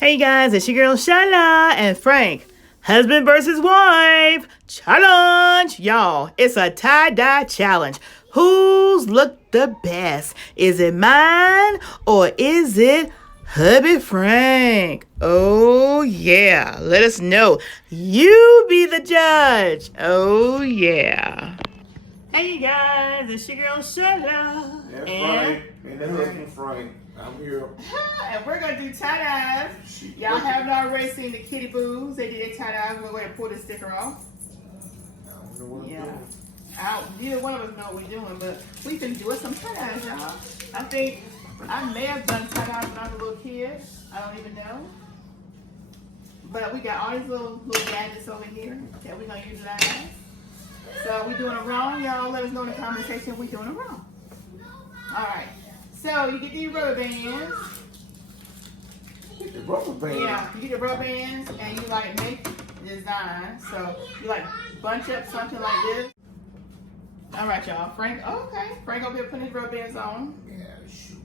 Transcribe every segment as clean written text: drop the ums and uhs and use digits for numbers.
Hey guys, it's your girl Shala and Frank. Husband versus wife challenge. Y'all, it's a tie-dye challenge. Who's look the best? Is it mine or is it hubby Frank? Oh yeah, let us know. You be the judge. Oh yeah. Hey you guys, it's your girl Shala. And Frank, and the husband Frank. I'm here. And we're gonna do tie-dyes. Y'all haven't already seen the kitty boos. They did their tie-dyes. We're going to pull the sticker off. I don't know what I'm doing. Neither one of us know what we're doing, but we've been doing some tie-dyes, y'all. I think I may have done tie-dyes when I was a little kid. I don't even know. But we got all these little gadgets over here that we're gonna utilize. So we doing it wrong, y'all. Let us know in the comment section if we're doing it wrong. All right. So you get these rubber bands. Get the rubber bands? Yeah, you get the rubber bands and you like make design. So you like bunch up something like this. All right, y'all. Frank, okay. Frank over here putting his rubber bands on. Yeah, shoot.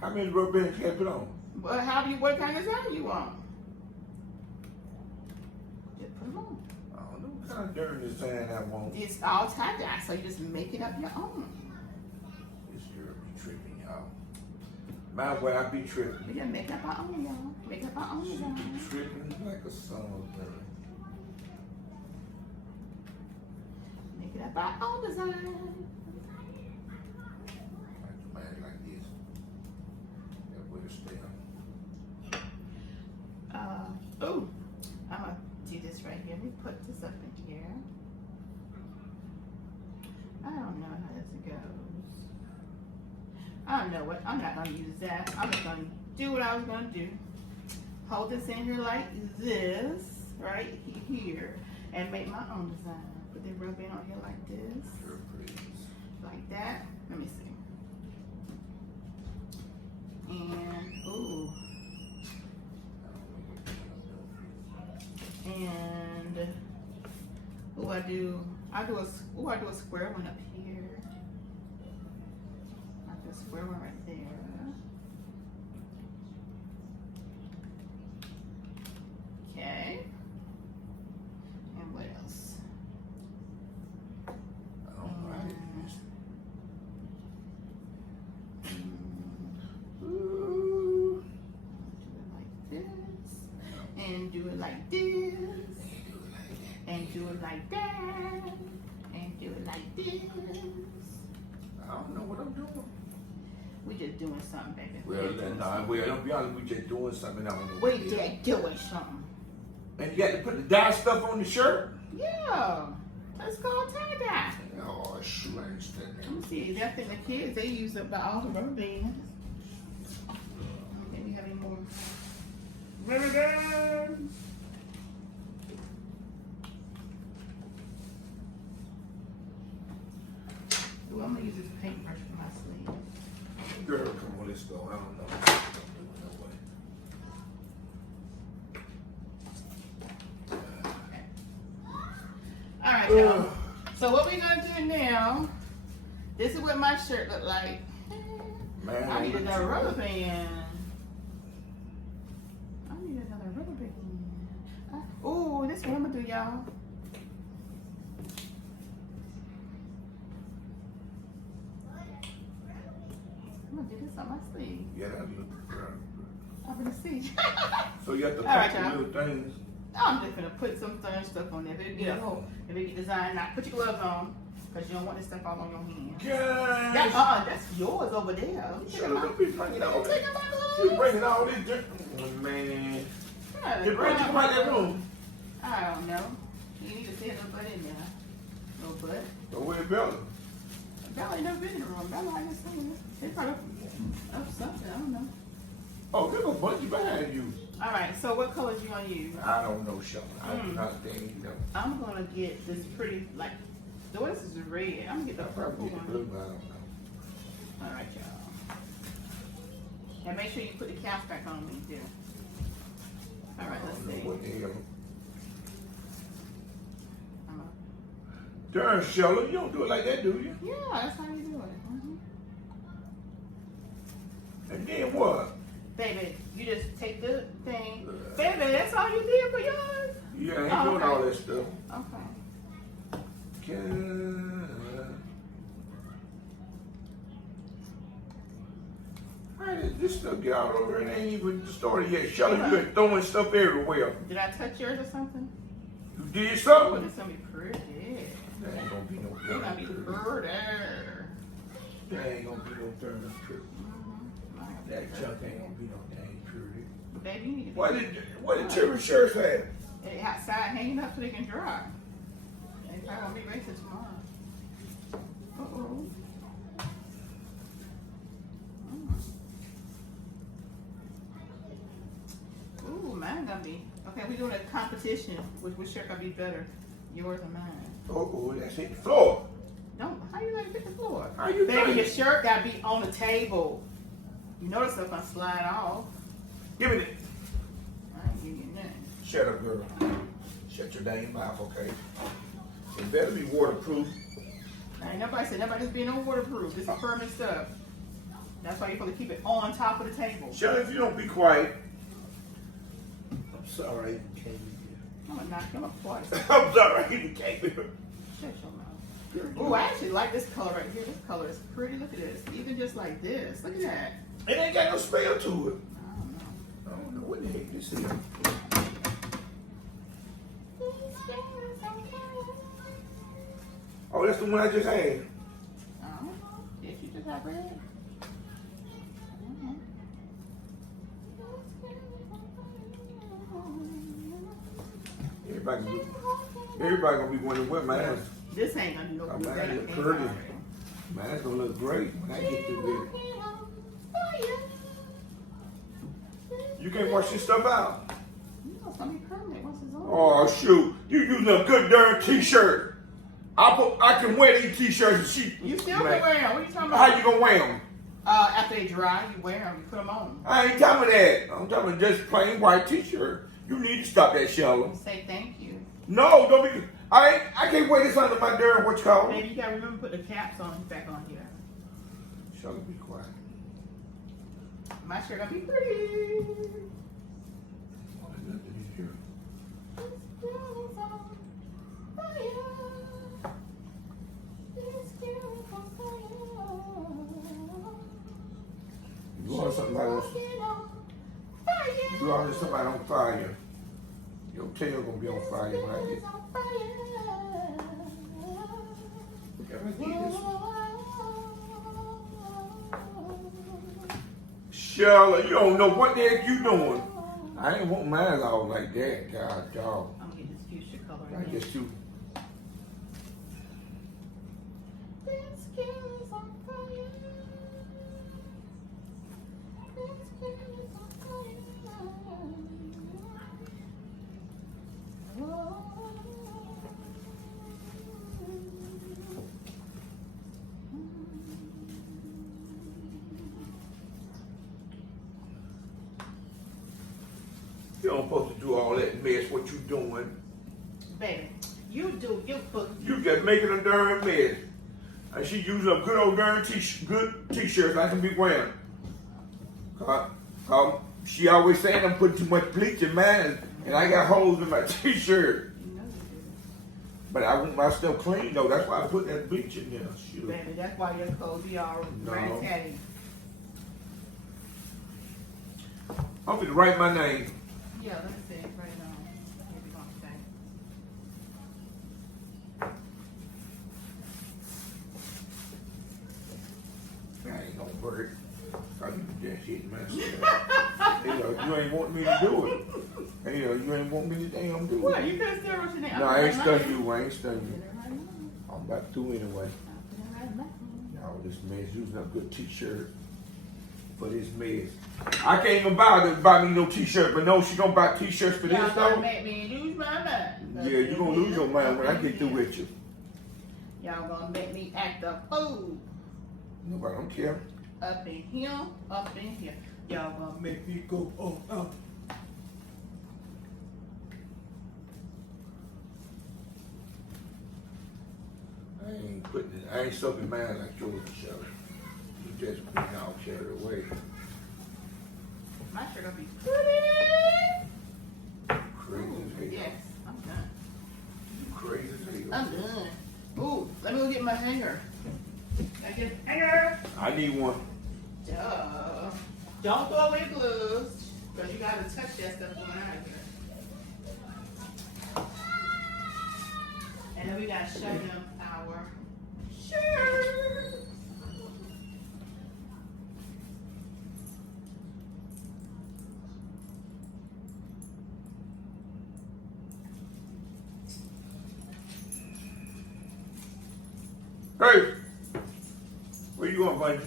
How many rubber bands can I put on? But what kind of design you want? Just put them on. I don't know what kind of dirty design I want. It's all tie-dye, so you just make it up your own. This girl be tripping, y'all. My way I be tripping. We gotta make up our own, y'all. Make up our own design. Tripping like a son of a gun. Make it up our own design. Man, like this. That way to stay on. Oh, I'm gonna do this right here. Let me put this up in here. I don't know how this goes. I don't know what. I'm not gonna use that. I'm just gonna do what I was gonna do. Hold this in here like this, right here, and make my own design. Put the rubber band on here like this, Sure, please. like that. Let me see. And ooh. And I do a square one up here. I do a square one right there. Okay. And what else? I don't know how to do this. Ooh. Do it like this. And do it like this. And do it like that. And do it like this. I don't know what I'm doing. We just doing something, baby. I'll be honest, we just doing something. I don't know. We just doing something. And you got to put the dye stuff on the shirt? Yeah. Let's go tie-dye. Oh, shoot, I understand that. Let me see. I think the kids, they use up all the rubber bands. Maybe we have any more rubber bands. Ooh, I'm gonna use this paintbrush for my sleeve. Girl, come on, let's go. I don't know. All right, y'all. So what we gonna do now? This is what my shirt look like. Man, I need another rubber band. Ooh, this one I'm gonna do, y'all. I'm gonna do this on my sleeve. Yeah, that'd be I'm gonna see. So you have to All right, put the y'all. little things. I'm just gonna put some fun stuff on there. If it get a hole, if it get designed, now put your gloves on, cause you don't want this stuff all on your hands. Yes. That's yours over there. Shut up, don't be bringing all Take this. my You gloves. bringing all this dirt. Oh, man. You bring you out that room. I don't know. You need to see a little butt in there. Little butt. So where's Bella? Bella ain't never been in the room. Bella ain't seen it. They probably up something. I don't know. Oh, there's a bunch behind you. All right. So what colors you gonna use? I don't know, Sean. I do not think you know. I'm gonna get this pretty like. This is red. I'm gonna get the I purple probably get the one. blue, but I don't know. All right, y'all. And make sure you put the caps back on when you do. All right. I Let's don't know see. what the hell. I'm a- Darn, Sheila, you don't do it like that, do you? Yeah, that's how you do it. And then what? Baby, you just take the thing, Baby, that's all you did for yours? Yeah, I ain't doing all that stuff. Okay. How did this stuff get out over here? It ain't even started yet. Shelly, you been throwing stuff everywhere. Did I touch yours or something? You did Oh, something? it's gonna be pretty. There ain't gonna be no It's gonna be turn. pretty. There ain't gonna be no turn. That junk ain't gonna be no dang pretty. Baby, you need to be. What did Timber shirts have? They outside hanging up so they can dry. They probably won't be ready till tomorrow. Uh-oh. Ooh, mine gonna be. Okay, we doing a competition. Which shirt gonna be better? Yours or mine? Oh, that's hit the floor. No, how you gonna hit the floor? How you Baby, doing? your shirt gotta be on the table. You know this stuff gonna slide off. Give me that. I ain't giving you nothing. Shut up, girl. Shut your dang mouth, okay? It better be waterproof. Ain't nobody said nobody's being no waterproof. This is permanent stuff. That's why you're supposed to keep it on top of the table. Shut up if you don't be quiet. I'm sorry you came in I'm gonna knock him up twice. here. I'm sorry you came in here. Shut your mouth. Ooh, I actually like this color right here. This color is pretty. Look at this. Even just like this. Look at that. It ain't got no smell to it. I don't know. I don't know what the heck this is. Oh, that's the one I just had. I don't know. Did you just have red? Everybody gonna be wondering what mine is. This ain't gonna do no Oh, good. mine look pretty. Mine's gonna look great when I get through this. You can't wash this stuff out. No, it's gonna be permanent once it's on. Oh shoot, you using a good darn t-shirt. I can wear these t-shirts and You still can wear them. What are you talking about? How you gonna wear them? After they dry, you wear them. You put them on. I ain't talking that. I'm talking about just plain white t-shirt. You need to stop that, Shelly. Say thank you. No, don't be. I can't wear this under my darn what you call Maybe it. you gotta remember to put the caps on back on here. Shelly, be quiet. My shirt gonna be pretty. Oh, there's nothing in here. You want somebody else? You want somebody on fire? Your tail gonna be on fire when I get. Look at this. Shelly, you don't know what the heck you doing. I ain't want mine all like that, God, dog. I'm gonna get this fuchsia color I again. guess you. You don't supposed to do all that mess. What you doing? Baby, you do your book. You just making a darn mess. And she using a good old darn good t-shirts I can be wearing. She always saying I'm putting too much bleach in mine, and I got holes in my t-shirt. You know you But I want my stuff clean though. That's why I put that bleach in there. do. Shoot. Baby, that's why your clothes be all No. ratty-tatty. I'm gonna write my name. Yeah, let me see. Right now. What we gonna say? That ain't gonna work. I need to just hit myself. You ain't want me to do it. You ain't want me to damn do it. What? You could still wrote your name. No, I ain't stunned you. I ain't stunned you. Right now. I'm about to anyway. Right now. Y'all, this man's using a good t-shirt for this mess. I can't even buy me no t-shirt, but no, she gonna buy t-shirts for Y'all this gonna though. make me lose my mind. Yeah, you gonna lose your mind when I get through with you. Y'all gonna make me act a fool. Nobody don't care. Up in here, up in here. Y'all gonna make me go up. I ain't soaking mine like yours, Shelly. You just been all carried away. My shirt gonna be pretty. my hanger. I get a hanger. I need one. Duh. Don't throw away gloves, because you got to touch that stuff going out here. And then we got to show them our shirt. Hey, where you going, buddy?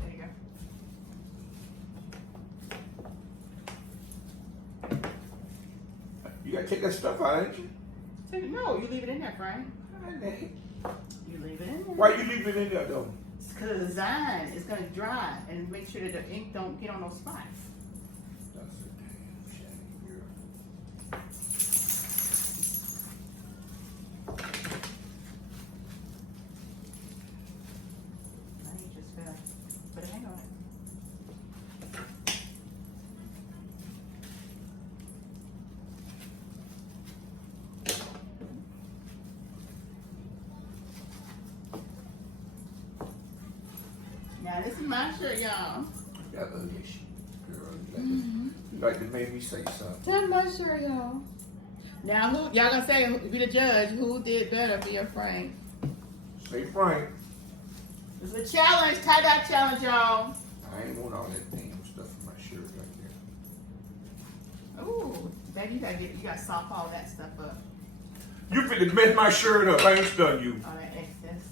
There you go. You gotta take that stuff out, ain't you? No, you leave it in there, Frank. You leave it in there. Why you leave it in there though? It's because the design is going to dry and make sure that the ink don't get on those spots. That's a damn shame, girl. Now you just gotta put a hang on it. Now this is my shirt, y'all. That ugly shit, girl. You like to make me say something. That's my shirt, y'all. Now who y'all gonna say? Be the judge. Who did better, me or Frank? Say Frank. It's a challenge, tie-dye challenge, y'all. I ain't want all that damn stuff in my shirt like that. Ooh, baby, you gotta sop all that stuff up. You finna mess my shirt up. I ain't stunned you. All that excess.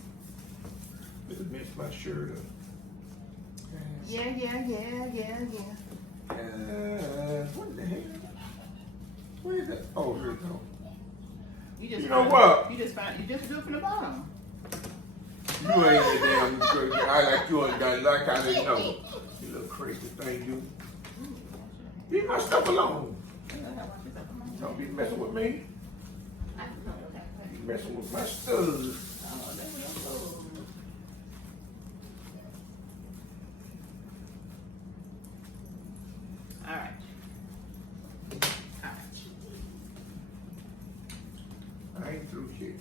Finna mess my shirt up. Yeah. What the hell? Where is that? Oh, here it goes. You know what? You just do it from the bottom. You ain't that damn crazy. I like you ain't got like I didn't know. You little crazy thing, you. Leave my stuff alone. Don't be messing with me. You messing with my stuff. All right. I ain't through shit.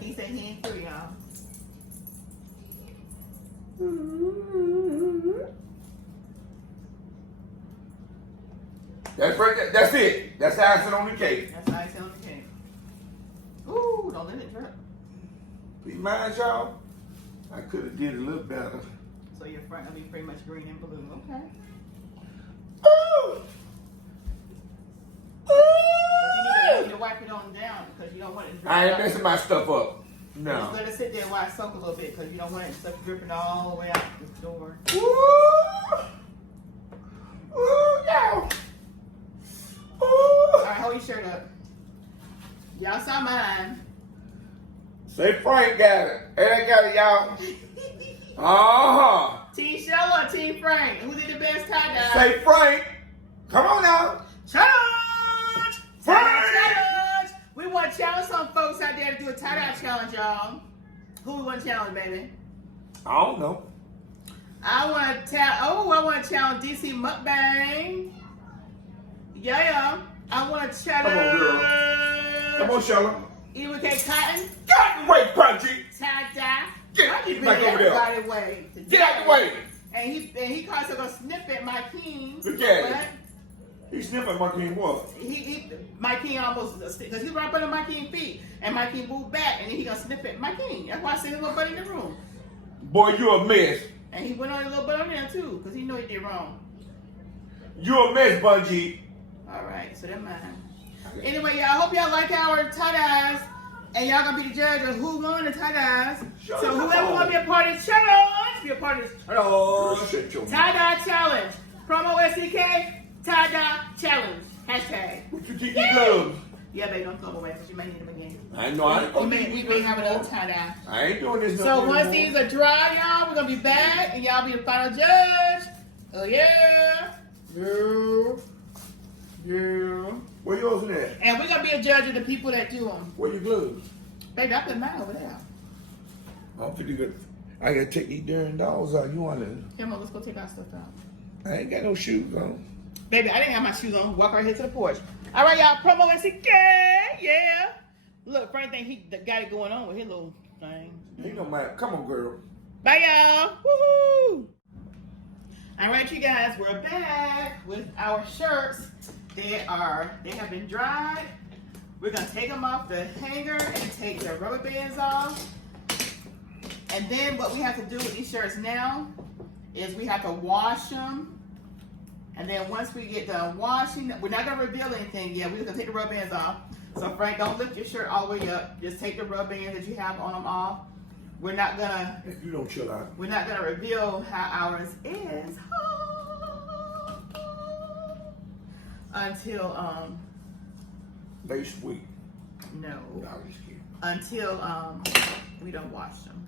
He said he ain't through, y'all. That's right. That's it. That's the icing on the cake. That's icing on the cake. Ooh, don't let it drip. Be mine, y'all. I could have did a little better. So your front will be pretty much green and blue. Okay. Ooh. But you need to wipe it on down because you don't want it to drip. I ain't messing my stuff up. No. Just let it sit there while it soak a little bit because you don't want it stuff dripping all the way out the door. Ooh. Ooh, yeah. Ooh. All right, hold your shirt up. Y'all saw mine. Say Frank got it. Hey, I got it, y'all. Uh-huh. Team Shella, Team Frank. Who did the best tie-dye? Say Frank. Come on now. Challenge! Frank! Challenge! We want to challenge some folks out there to do a tie-dye challenge, y'all. Who we want to challenge, baby? I don't know. I want to challenge DC Mukbang. Yeah. I want to challenge. Come on, girl. Come on, Shella. EWK Cotton. Get out the way, Punchy. Tie-dye. Get Why you back bring over there. everybody away? Get out the way. And he caused a snip at my king. Look at it. He sniffing my king what? My king almost, because he right up under my king feet, and my king moved back, and then he gonna snip at my king. That's why I sent his little buddy in the room. Boy, you a mess. And he went on a little bit on there too, because he knew he did wrong. You a mess, Bungie. All right, so that's mine. Anyway, y'all, I hope y'all like our tie-dyes, and y'all gonna be the judge of who won the tie-dyes. So whoever want to be a part of this challenge, be a part of this tie-dye challenge. PromoSTK tie-dye challenge. Hashtag. What you think you gloves? Yeah, baby, don't throw them away because you may need them again. I know. I ain't We gonna may have another tie-dye. I ain't doing this. So once these are dry, y'all, we're gonna be back, and y'all be the final judge. Oh yeah. Yeah. Where yours in at? And we're gonna be a judge of the people that do them. Where your gloves? Baby, I put mine over there. I'm pretty good. I gotta take these darn dogs out. You wanna? Come on, let's go take our stuff out. I ain't got no shoes on. Baby, I didn't have my shoes on. Walk right here to the porch. All right, y'all. PromoSTK, yeah. Look, Frank think he got it going on with his little thing. You know, man. Come on, girl. Bye, y'all. Woohoo! All right, you guys, we're back with our shirts. They have been dried. We're gonna take them off the hanger and take the rubber bands off. And then what we have to do with these shirts now is we have to wash them. And then once we get done washing, we're not gonna reveal anything yet. We're just gonna take the rubber bands off. So Frank, don't lift your shirt all the way up. Just take the rubber bands that you have on them off. We're not gonna. If you don't chill out. We're not gonna reveal how ours is until Next week. no, I'm just kidding. until we don't wash them,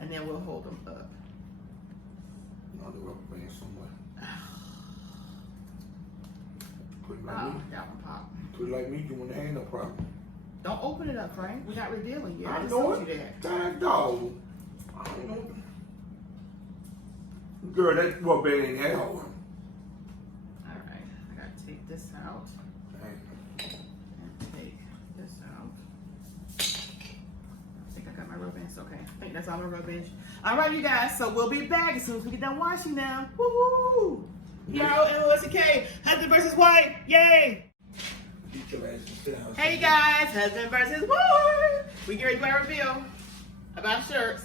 and then we'll hold them up. On the rubber band somewhere. Put it like Oh, me. that one popped. Put it like me. You want to ain't no problem. Don't open it up, Frank. We're not revealing yet. I just know told it. you that. God dog. I don't know. Girl, that rubber band ain't that hard. All right, I gotta take this out and take this out. I think I got my rubber bands. Okay, I think that's all my rubber bands. All right, you guys. So we'll be back as soon as we get done washing them. Woohoo! PromoSTK, husband versus wife. Yay! Get your ass to sit down. Hey guys, husband versus wife. We get ready to do our reveal about shirts.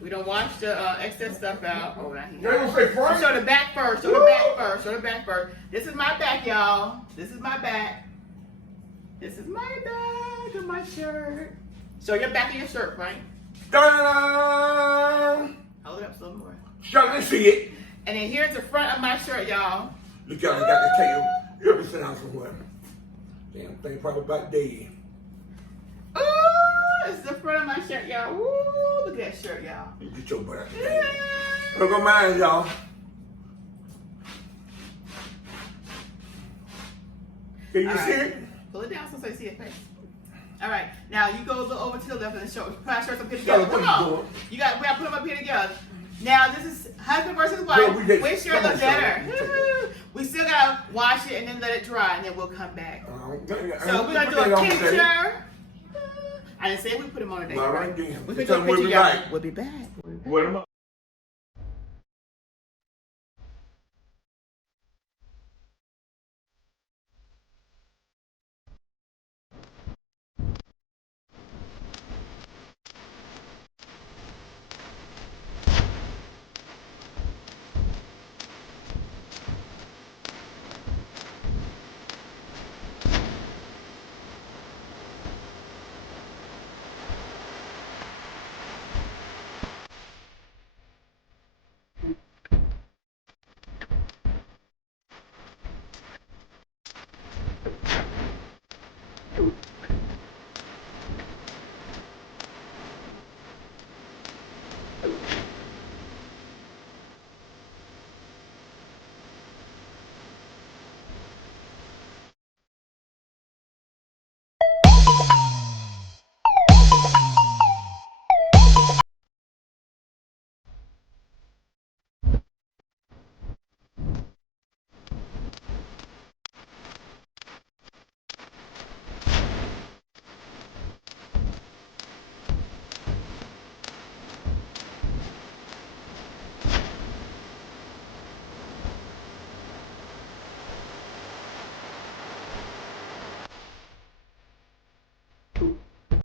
We don't wash the excess stuff out. Oh, right You here. ain't gonna say Frank? Show the back first. Show the back first. Show the back first. This is my back, y'all. This is my back. This is my back of my shirt. Show your back of your shirt, Frank. Dun! Hold it up some more. Shut up and see it. And then here's the front of my shirt, y'all. Look out, I got to tell you. You ever sit down somewhere? Damn thing probably about dead. Ooh, this is the front of my shirt, y'all. Ooh, look at that shirt, y'all. Get your butt out of Yeah. there. Look at mine, y'all. Can you All see right. it? Pull it down so you see it face. All right, now you go a little over to the left and show. Put our shirts up here Charlotte, together. what Come you on. doing? We got to put them up here together. Now this is husband versus wife. Girl, we did- Which shirt come on, look better? Charlotte. We still gotta wash it and then let it dry, and then we'll come back. So So we're gonna do a picture. I didn't say we put them on today. All right, then. We put Tell a them we'll picture, be y'all. back. We'll be back. What am I?